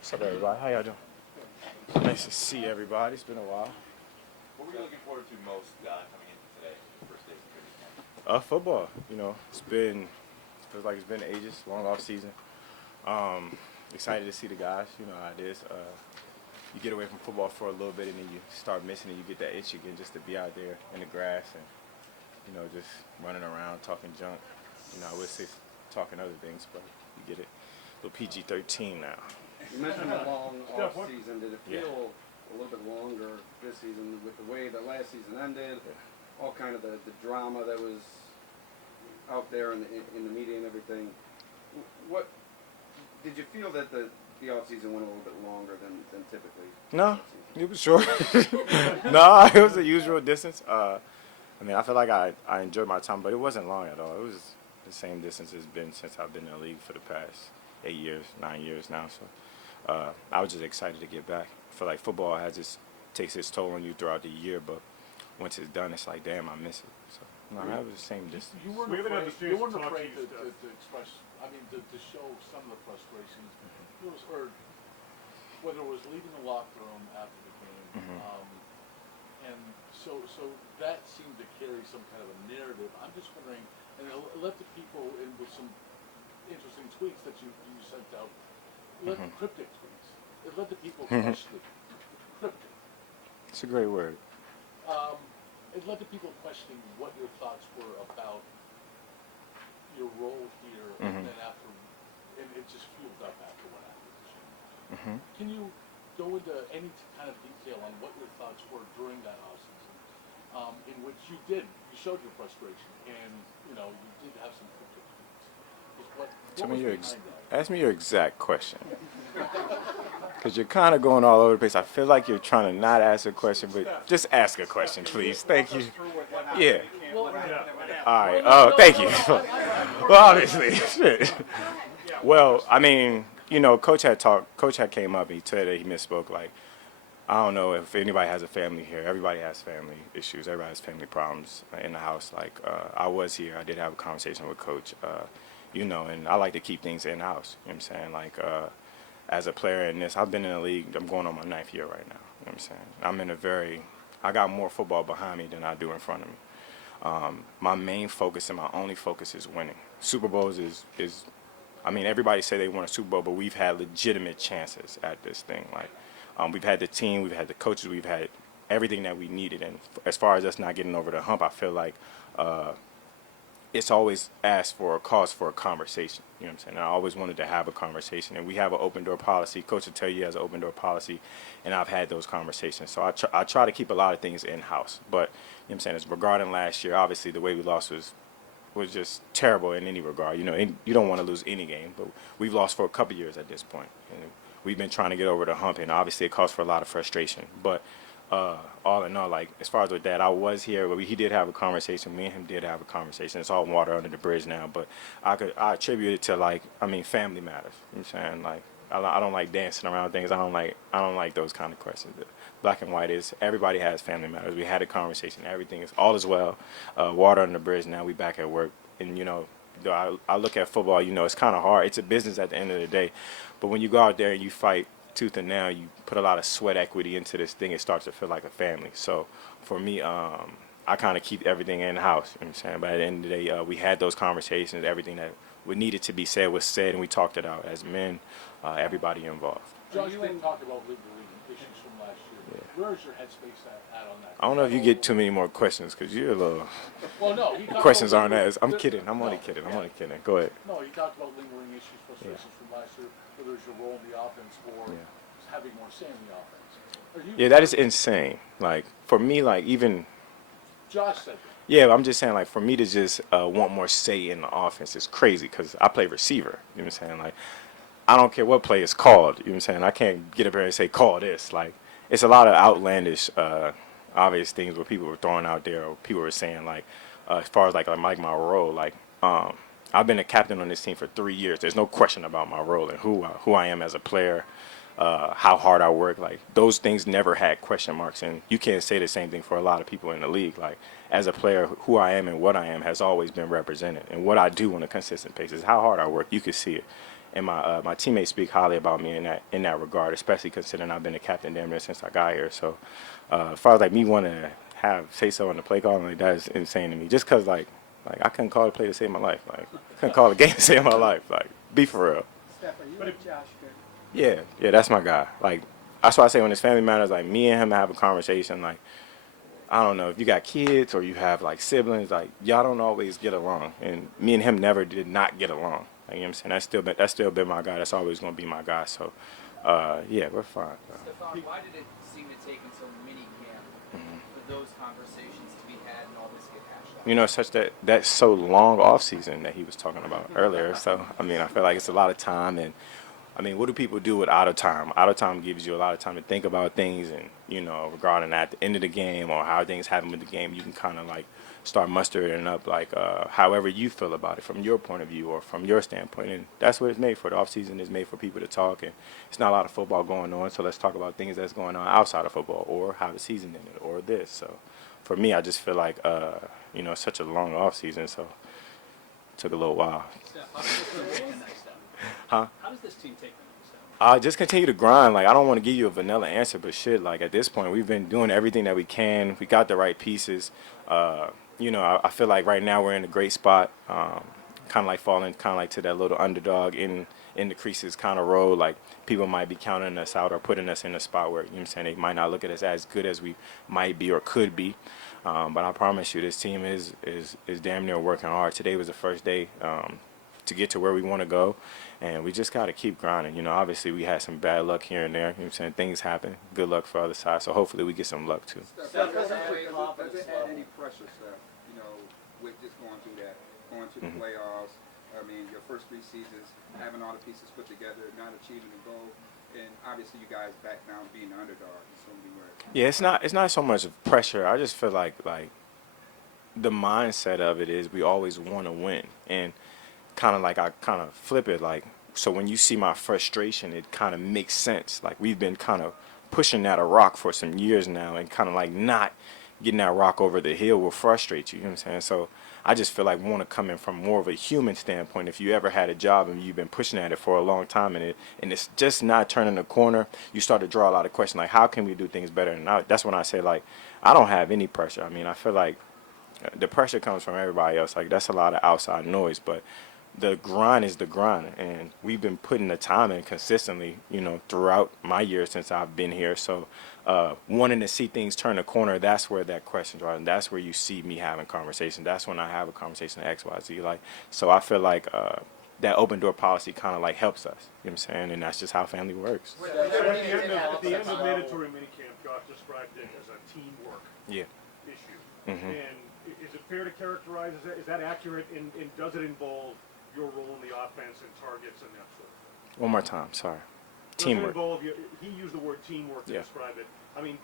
What's up, everybody? How y'all doing? Nice to see everybody. It's been a while. What were you looking forward to most coming into today, first day of training camp? Football. Feels like it's been ages, long off season. Excited to see the guys. You know how it is. You get away from football for a little bit and then you start missing it. You get that itch again just to be out there in the grass and, just running around, talking junk. I would say talking other things, but you get it. A little PG-13 now. You mentioned a long off season. Did it Yeah. feel a little bit longer this season with the way the last season ended? Yeah. All kind of the drama that was out there in the media and everything. What did you feel that the off season went a little bit longer than typically? No, it was short. No, it was the usual distance. I feel like I enjoyed my time, but it wasn't long at all. It was the same distance it's been since I've been in the league for the past 8 years, 9 years now. So I was just excited to get back. I feel like football takes its toll on you throughout the year, but once it's done, it's like, damn, I miss it. So no, that was the same distance. You weren't afraid to express, to show some of the frustrations. It was heard, whether it was leaving the locker room after the game, and so that seemed to carry some kind of a narrative. I'm just wondering, and it led the people in with some interesting tweets that you sent out, cryptic tweets. It led the people questioning, cryptic. It's a great word. It led to people questioning what your thoughts were about your role here, and then and it just fueled up after what happened. Can you go into any kind of detail on what your thoughts were during that offseason, in which you showed your frustration, and you did have some cryptic tweets. Ask me your exact question. Because you're kind of going all over the place. I feel like you're trying to not ask a question, but just ask a question, please. Thank you. Yeah. All right. Oh, thank you. Well, obviously. Shit. Well, Coach had came up and he said that he misspoke. Like, I don't know if anybody has a family here. Everybody has family issues. Everybody has family problems in the house. Like, I was here. I did have a conversation with Coach, and I like to keep things in-house. You know what I'm saying? Like, as a player in this, I've been in the league, I'm going on my 9th year right now. You know what I'm saying? I got more football behind me than I do in front of me. My main focus and my only focus is winning. Super Bowls everybody say they want a Super Bowl, but we've had legitimate chances at this thing. Like, we've had the team, we've had the coaches, we've had everything that we needed. And as far as us not getting over the hump, I feel like it's always asked for a cause for a conversation. You know what I'm saying? And I always wanted to have a conversation, and we have an open door policy. Coach will tell you he has an open door policy, and I've had those conversations. So I try to keep a lot of things in house. But you know what I'm saying? It's regarding last year. Obviously, the way we lost was just terrible in any regard. You don't want to lose any game, but we've lost for a couple years at this point, and we've been trying to get over the hump, and obviously it calls for a lot of frustration. But all in all, like, as far as with that, I was here, but he did have a conversation. Me and him did have a conversation. It's all water under the bridge now, but I attribute it to, like, family matters. You know what I'm saying? Like, I don't like dancing around things. I don't like those kind of questions. Black and white is everybody has family matters. We had a conversation. Everything is all is well. Water under the bridge. Now we back at work, and I look at football. It's kind of hard. It's a business at the end of the day, but when you go out there and you fight tooth and nail, you put a lot of sweat equity into this thing, it starts to feel like a family. So for me, I kind of keep everything in house. You know what I'm saying? But at the end of the day, we had those conversations. Everything that needed to be said was said, and we talked it out as men, everybody involved. Josh, you didn't talk about legal issues from last year. Yeah. Where's your headspace at on that? I don't know if you get too many more questions, because you're a little... Well, no. Questions aren't as... I'm kidding. I'm only kidding. Go ahead. No, he talked about lingering issues, frustrations from last year, whether it's your role in the offense or having more say in the offense. Yeah, that is insane. Like, for me, like, even... Josh said that. Yeah, I'm just saying, like, for me to just want more say in the offense is crazy, because I play receiver. You know what I'm saying? Like, I don't care what play is called. You know what I'm saying? I can't get up here and say, call this. Like, it's a lot of outlandish, obvious things where people were throwing out there, or people were saying, like, as far as, like my role, like, I've been a captain on this team for 3 years. There's no question about my role and who I am as a player, how hard I work. Like, those things never had question marks, and you can't say the same thing for a lot of people in the league. Like, as a player, who I am and what I am has always been represented, and what I do on a consistent basis, how hard I work, you can see it. and my teammates speak highly about me in that regard, especially considering I've been a captain damn near since I got here. So, as far as like me wanting to have say so on the play call, like that is insane to me. Just cause like I couldn't call a play to save my life. Like I couldn't call a game to save my life. Like be for real. Steph, are you with Josh good? Yeah, that's my guy. Like that's why I say when it's family matters, like me and him have a conversation. Like I don't know if you got kids or you have like siblings, like y'all don't always get along, and me and him never did not get along. Like, you know what I'm saying? That's still been my guy. That's always gonna be my guy. So, yeah, we're fine. Stefon, why did it seem to take until mini camp for those conversations to be had and all this get hashed out? You know, such that's so long off season that he was talking about earlier. So, I mean, I feel like it's a lot of time, and I mean, what do people do with out of time? Out of time gives you a lot of time to think about things, and you know, regarding at the end of the game or how things happen with the game, you can kind of like start mustering up like however you feel about it from your point of view or from your standpoint, and that's what it's made for. The off season is made for people to talk, and it's not a lot of football going on, so let's talk about things that's going on outside of football or how the season ended or this. So, for me, I just feel like you know, it's such a long off season, so it took a little while. Huh? How does this team take the next step? Just continue to grind. Like I don't want to give you a vanilla answer, but shit. Like at this point, we've been doing everything that we can. We got the right pieces. You know, I feel like right now we're in a great spot. Kind of like falling, kind of like to that little underdog in the creases kind of role. Like people might be counting us out or putting us in a spot where, you know what I'm saying, they might not look at us as good as we might be or could be. But I promise you, this team is damn near working hard. Today was the first day to get to where we want to go, and we just got to keep grinding. You know, obviously we had some bad luck here and there. You know what I'm saying? Things happen. Good luck for other side. So hopefully we get some luck too. Steph, does it add Does it add any pressure, Steph, you know, with just going through that, going to the playoffs? I mean, your first 3 seasons, having all the pieces put together, not achieving the goal, and obviously you guys back down being the underdog in so many ways. Yeah, it's not so much of pressure. I just feel like the mindset of it is we always want to win, and kind of like I kind of flip it like, so when you see my frustration, it kind of makes sense. Like we've been kind of pushing at a rock for some years now, and kind of like not getting that rock over the hill will frustrate you. You know what I'm saying? So I just feel like we want to come in from more of a human standpoint. If you ever had a job and you've been pushing at it for a long time, and it's just not turning the corner, you start to draw a lot of questions like, how can we do things better? And that's when I say like, I don't have any pressure. I mean, I feel like the pressure comes from everybody else. Like that's a lot of outside noise, but the grind is the grind, and we've been putting the time in consistently, you know, throughout my years since I've been here. So wanting to see things turn a corner, that's where that question's right, and that's where you see me having conversations. That's when I have a conversation at XYZ. Like, so I feel like that open door policy kind of like helps us. You know what I'm saying? And that's just how family works. At the end of mandatory minicamp, Josh described it as a teamwork issue. And is it fair to characterize, is that accurate, and does it involve your role in the offense and targets and that sort of thing? One more time, sorry. Does Teamwork. it involve he used the word teamwork to Yeah. describe it. I mean,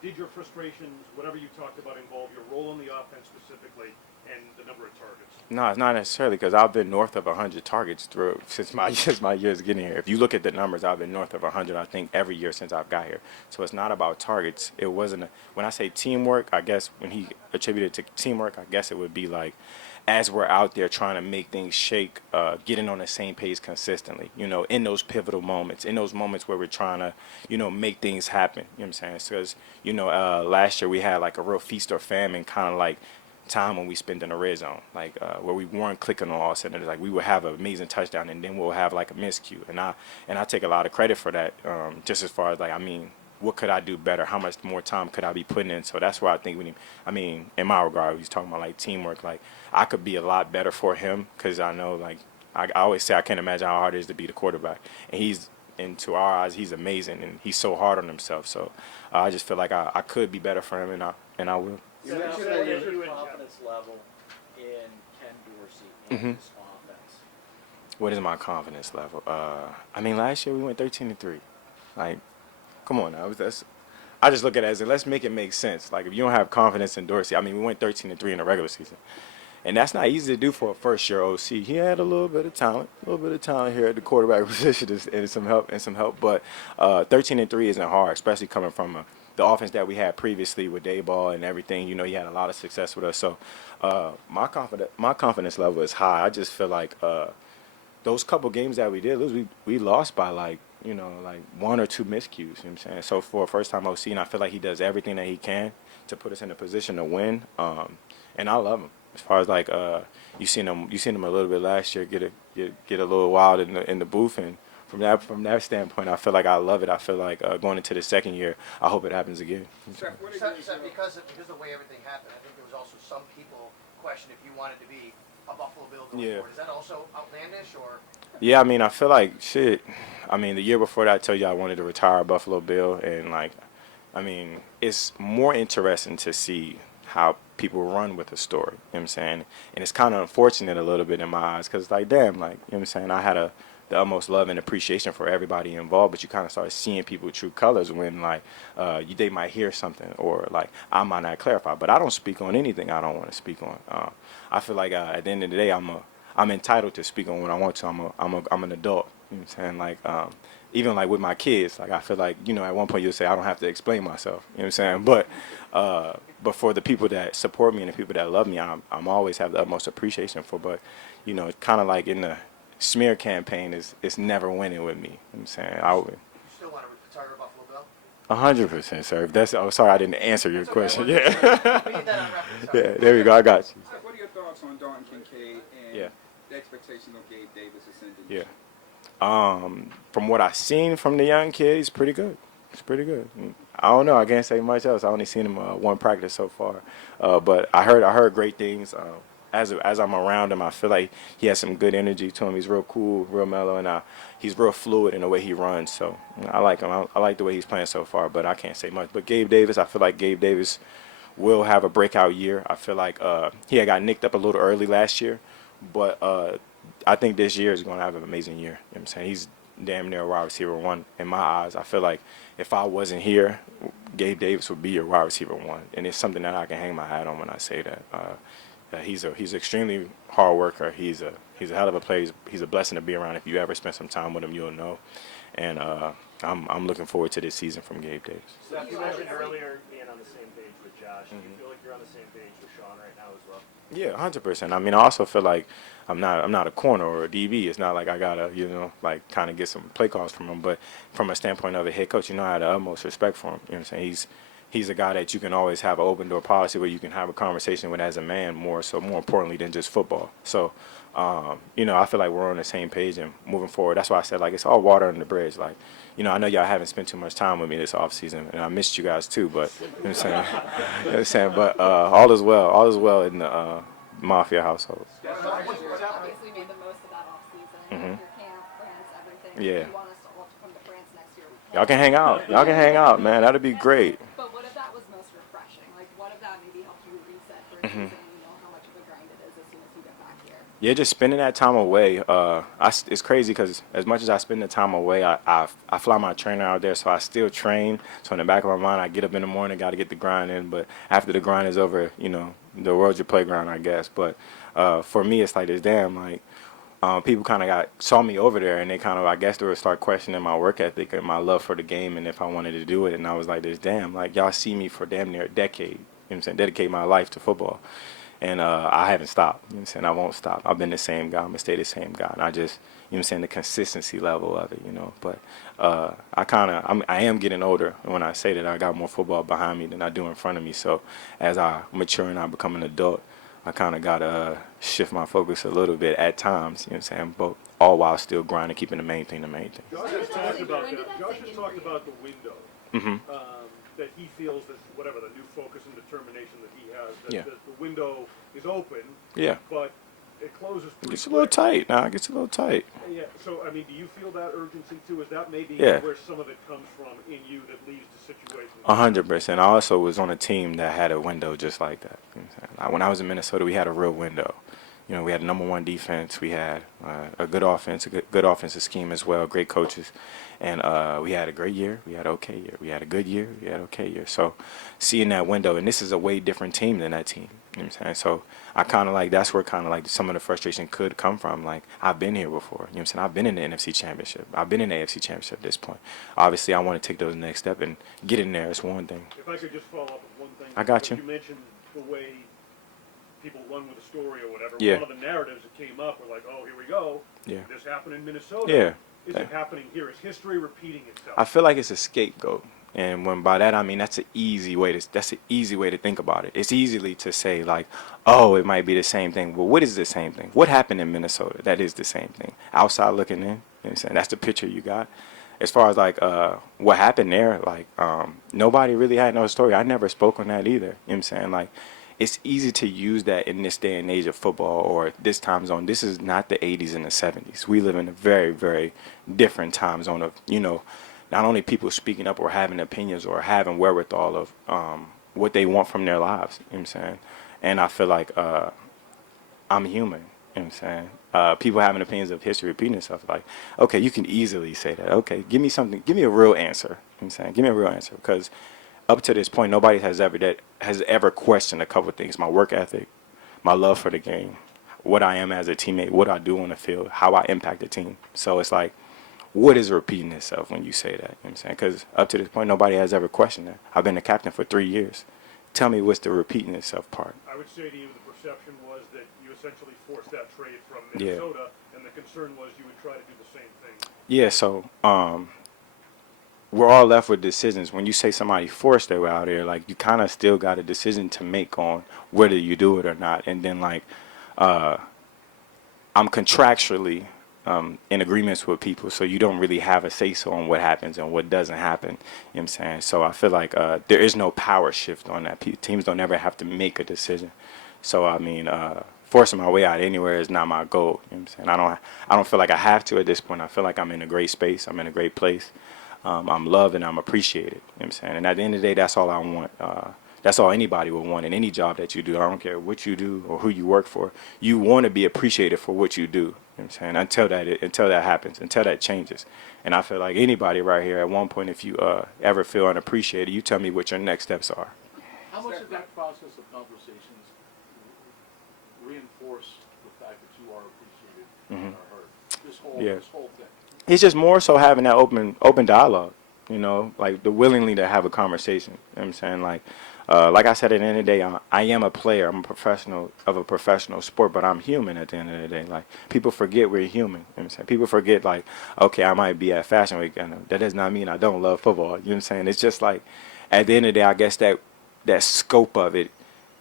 did your frustrations, whatever you talked about, involve your role in the offense specifically and the number of targets? No, it's not necessarily, because I've been north of 100 targets through since my years getting here. If you look at the numbers, I've been north of 100, I think, every year since I've got here. So it's not about targets. It wasn't when I say teamwork, I guess when he attributed it to teamwork, I guess it would be like, as we're out there trying to make things shake, getting on the same page consistently, you know, in those pivotal moments, in those moments where we're trying to, you know, make things happen. You know what I'm saying? Because, you know, last year we had like a real feast or famine kind of like time when we spent in the red zone, like where we weren't clicking on all cylinders. Like we would have an amazing touchdown and then we'll have like a miscue. And I take a lot of credit for that, just as far as like, I mean, what could I do better? How much more time could I be putting in? So that's why I think in my regard, he's talking about like teamwork. Like I could be a lot better for him, because I know, like I always say, I can't imagine how hard it is to be the quarterback. And to our eyes, he's amazing, and he's so hard on himself. So I just feel like I could be better for him, and I will. You mentioned that your confidence level in Ken Dorsey in this offense. What is my confidence level? I mean, last year we went 13-3. Like, come on now. I just look at it as, let's make it make sense. Like, if you don't have confidence in Dorsey, I mean, we went 13-3 in the regular season. And that's not easy to do for a first-year OC. He had a little bit of talent here at the quarterback position and some help. But 13-3 isn't hard, especially coming from the offense that we had previously with Dayball and everything. You know, he had a lot of success with us. So my confidence level is high. I just feel like those couple games that we did lose, we lost by like, you know, like 1 or 2 miscues. You know what I'm saying? So for a first time OC, and I feel like he does everything that he can to put us in a position to win. And I love him. As far as like you seen him a little bit last year get a little wild in the booth, and from that standpoint, I feel like I love it. I feel like going into the second year, I hope it happens again. Steph, what is Because of the way everything happened, I think there was also some people question if you wanted to be a Buffalo Bill going forward. Is that also outlandish, or? Yeah, I mean, I feel like shit. I mean, the year before that, I told you I wanted to retire a Buffalo Bill, and like, I mean, it's more interesting to see how people run with a story. You know what I'm saying? And it's kind of unfortunate a little bit in my eyes because, like, damn, like, you know what I'm saying? I had the utmost love and appreciation for everybody involved, but you kind of start seeing people's true colors when, like, they might hear something or, like, I might not clarify. But I don't speak on anything I don't want to speak on. I feel like at the end of the day, I'm entitled to speak on what I want to. I'm an adult. You know what I'm saying? Like, even like with my kids, like I feel like, you know, at one point you'll say I don't have to explain myself. You know what I'm saying? But for the people that support me and the people that love me, I'm always have the utmost appreciation for. But, you know, kind of like in the smear campaign it's never winning with me. You know what I'm saying? You still want to retire a Buffalo Bill? 100%, sir. If that's, oh, sorry, I didn't answer your question. Yeah. We need that on record. Sorry. Yeah, there we go. I got you. Steph, what are your thoughts on Dalton Kincaid and Yeah. the expectation of Gabe Davis ascending? Yeah. From what I've seen from the young kid, he's pretty good. He's pretty good. I don't know. I can't say much else. I only seen him one practice so far, but I heard great things. As I'm around him, I feel like he has some good energy to him. He's real cool, real mellow, and he's real fluid in the way he runs. So I like him. I like the way he's playing so far, but I can't say much. But Gabe Davis, I feel like Gabe Davis will have a breakout year. I feel like he had got nicked up a little early last year, but I think this year is going to have an amazing year. You know what I'm saying? He's damn near a wide receiver 1 in my eyes. I feel like if I wasn't here, Gabe Davis would be your wide receiver 1, and it's something that I can hang my hat on when I say that. He's extremely hard worker. He's a hell of a player. He's a blessing to be around. If you ever spend some time with him, you'll know. And I'm looking forward to this season from Gabe Davis. Steph, you mentioned earlier being on the same page with Josh. Do you feel like you're on the same page with Sean right now as well? Yeah, 100%. I mean, I also feel like I'm not a corner or a DB. It's not like I gotta, you know, like kind of get some play calls from him. But from a standpoint of a head coach, you know, I had the utmost respect for him. You know what I'm saying? He's a guy that you can always have an open door policy where you can have a conversation with as a man more importantly than just football. So, you know, I feel like we're on the same page and moving forward. That's why I said, like, it's all water under the bridge. Like, you know, I know y'all haven't spent too much time with me this offseason, and I missed you guys too, but, you know what I'm saying? You know what I'm saying? But all is well in the Mafia household. Obviously made the most of that off season. Your camp, France, everything. Yeah. If you want us to all to come to France next year, we Y'all can hang out. Y'all can hang out, man. That'd be great. But what if that was most refreshing? Like, what if that maybe helped you reset for a season? You know how much of a grind it is as soon as you get back here. Yeah, just spending that time away. It's crazy because as much as I spend the time away, I fly my trainer out there, so I still train. So in the back of my mind, I get up in the morning, got to get the grind in. But after the grind is over, you know, the world's your playground, I guess. But for me, it's like this damn, like, people kind of saw me over there, and they kind of, I guess, they would start questioning my work ethic and my love for the game and if I wanted to do it. And I was like, this damn, like, y'all see me for damn near a decade. You know what I'm saying? Dedicate my life to football. And I haven't stopped. You know what I'm saying? I won't stop. I've been the same guy. I'm going to stay the same guy. And I just, you know what I'm saying, the consistency level of it, you know. But I am getting older. And when I say that, I got more football behind me than I do in front of me. So as I mature and I become an adult, I kind of got to shift my focus a little bit at times, you know what I'm saying, but all while still grinding, keeping the main thing the main thing. Josh has talked about that. Josh has talked about the window. That he feels that whatever the new focus and determination that he has, that the window is open. Yeah. But it closes. It gets a little tight now. It gets a little tight. Yeah. So I mean, do you feel that urgency too? Is that maybe where some of it comes from in you that leads to situations? 100%. I also was on a team that had a window just like that. You know what I'm saying? When I was in Minnesota, we had a real window. You know, we had #1 defense. We had a good offense, a good offensive scheme as well, great coaches. And we had a great year. We had an okay year. We had a good year. We had an okay year. So seeing that window, and this is a way different team than that team. You know what I'm saying? So I kind of like, that's where kind of like some of the frustration could come from. Like, I've been here before. You know what I'm saying? I've been in the NFC Championship. I've been in the AFC Championship at this point. Obviously, I want to take those next step and get in there. It's one thing. If I could just follow up with one thing. I got you. You mentioned the way people run with the story or whatever. Yeah. One of the narratives that came up were like, oh, here we go. Yeah. This happened in Minnesota. Yeah. Is it happening here? Is history repeating itself? I feel like it's a scapegoat, and when by that I mean that's an easy way to think about it. It's easily to say like, oh, it might be the same thing. Well, what is the same thing? What happened in Minnesota? That is the same thing. Outside looking in, you know what I'm saying? That's the picture you got. As far as like what happened there, like nobody really had no story. I never spoke on that either. You know what I'm saying? Like, it's easy to use that in this day and age of football or this time zone. This is not the 80s and the 70s. We live in a very, very different time zone of, you know, not only people speaking up or having opinions or having wherewithal of what they want from their lives. You know what I'm saying? And I feel like I'm human. You know what I'm saying? People having opinions of history repeating itself. Like, okay, you can easily say that. Okay, give me something. Give me a real answer. You know what I'm saying? Give me a real answer. Because up to this point, nobody has ever questioned a couple of things: my work ethic, my love for the game, what I am as a teammate, what I do on the field, how I impact the team. So it's like, what is repeating itself when you say that? You know what I'm saying? Because up to this point, nobody has ever questioned that. I've been the captain for 3 years. Tell me what's the repeating itself part. I would say to you the perception was that you essentially forced that trade from Minnesota, and the concern was you would try to do the same thing. Yeah, so we're all left with decisions. When you say somebody forced their way out there, like you kind of still got a decision to make on whether you do it or not. And then like I'm contractually in agreements with people, so you don't really have a say-so on what happens and what doesn't happen. You know what I'm saying? So I feel like there is no power shift on that. Teams don't ever have to make a decision. So I mean, forcing my way out anywhere is not my goal. You know what I'm saying? I don't feel like I have to at this point. I feel like I'm in a great space. I'm in a great place. I'm loved and I'm appreciated. You know what I'm saying? And at the end of the day, that's all I want. That's all anybody would want in any job that you do. I don't care what you do or who you work for. You want to be appreciated for what you do. You know what I'm saying? Until that happens, until that changes. And I feel like anybody right here at one point, if you ever feel unappreciated, you tell me what your next steps are. How much of that process of conversations reinforce the fact that you are appreciated and are heard? This whole thing. It's just more so having that open dialogue, you know, like the willingly to have a conversation. You know what I'm saying? Like I said, at the end of the day, I am a player. I'm a professional of a professional sport, but I'm human at the end of the day. Like, people forget we're human. You know what I'm saying? People forget, like, okay, I might be at Fashion Week, and that does not mean I don't love football. You know what I'm saying? It's just like, at the end of the day, I guess that scope of it,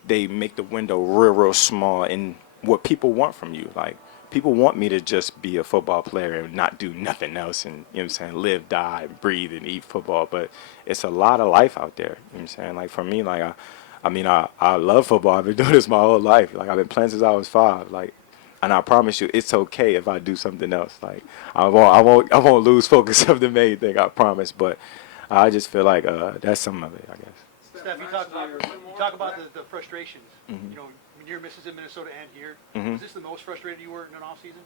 they make the window real, real small in what people want from you. Like, people want me to just be a football player and not do nothing else and, you know what I'm saying, live, die, breathe, and eat football. But it's a lot of life out there. You know what I'm saying? Like, for me, like, I love football. I've been doing this my whole life. Like, I've been playing since I was 5. Like, and I promise you, it's okay if I do something else. Like, I won't lose focus of the main thing, I promise. But I just feel like that's some of it, I guess. Steph, you talk about the frustrations. You know, near misses in Minnesota and here. Was this the most frustrated you were in an off season?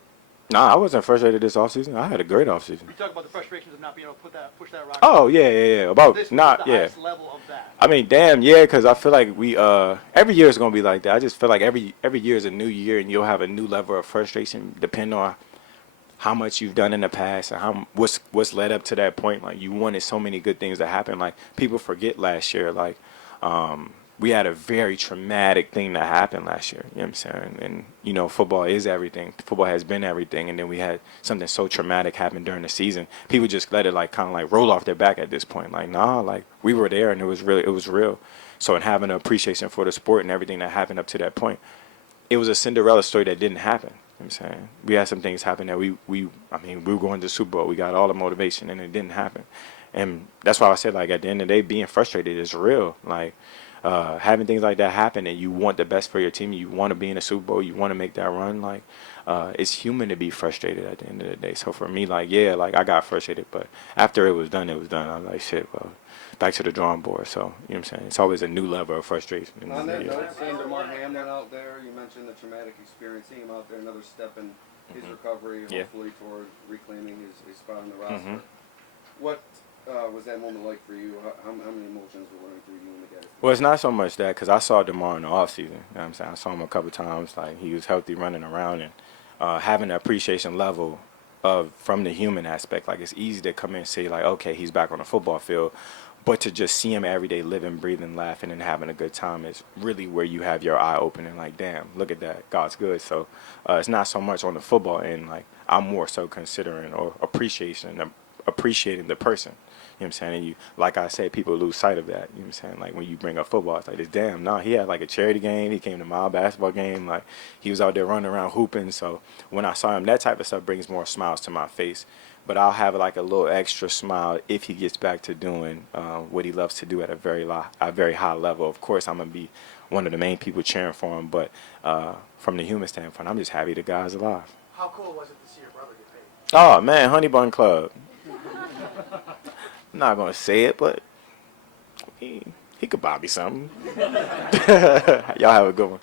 Nah, I wasn't frustrated this offseason. I had a great offseason. You talk about the frustrations of not being able to push that rock. Oh, yeah. About this not, was the highest level of that. I mean, damn, yeah, because I feel like we every year is gonna be like that. I just feel like every year is a new year, and you'll have a new level of frustration depending on how much you've done in the past and what's led up to that point. Like, you wanted so many good things to happen. Like, people forget last year. Like, we had a very traumatic thing that happened last year. You know what I'm saying? And, you know, football is everything. Football has been everything. And then we had something so traumatic happen during the season. People just let it, like, kind of like roll off their back at this point. Like, nah, like, we were there and it was real. So in having an appreciation for the sport and everything that happened up to that point, it was a Cinderella story that didn't happen. You know what I'm saying? We had some things happen that we were going to the Super Bowl. We got all the motivation and it didn't happen. And that's why I said, like, at the end of the day, being frustrated is real. Like, having things like that happen and you want the best for your team, you want to be in a Super Bowl, you want to make that run, like, it's human to be frustrated at the end of the day. So for me, like, yeah, like, I got frustrated, but after it was done. I was like, shit, well, back to the drawing board. So, you know what I'm saying? It's always a new level of frustration. On that note, seeing DeMar Hamlin out there, you mentioned the traumatic experience, seeing him out there, another step in his recovery, hopefully toward reclaiming his spot on the roster. What was that moment like for you? How many emotions were running through you and the guys? Well, it's not so much that, because I saw DeMar in the offseason. You know what I'm saying? I saw him a couple times. Like, he was healthy, running around, and having an appreciation level from the human aspect. Like, it's easy to come in and say, like, okay, he's back on the football field. But to just see him every day living, breathing, laughing, and having a good time is really where you have your eye opening. Like, damn, look at that. God's good. So it's not so much on the football end. Like, I'm more so considering or appreciating the person. You know what I'm saying? And you, like I said, people lose sight of that. You know what I'm saying? Like, when you bring up football, it's like, this damn, no, he had like a charity game. He came to my basketball game. Like, he was out there running around hooping. So when I saw him, that type of stuff brings more smiles to my face. But I'll have like a little extra smile if he gets back to doing what he loves to do at a very high level. Of course, I'm gonna be one of the main people cheering for him. But from the human standpoint, I'm just happy the guy's alive. How cool was it to see your brother get paid? Oh man, Honey Bun Club. I'm not gonna say it, but he could buy me something. Y'all have a good one.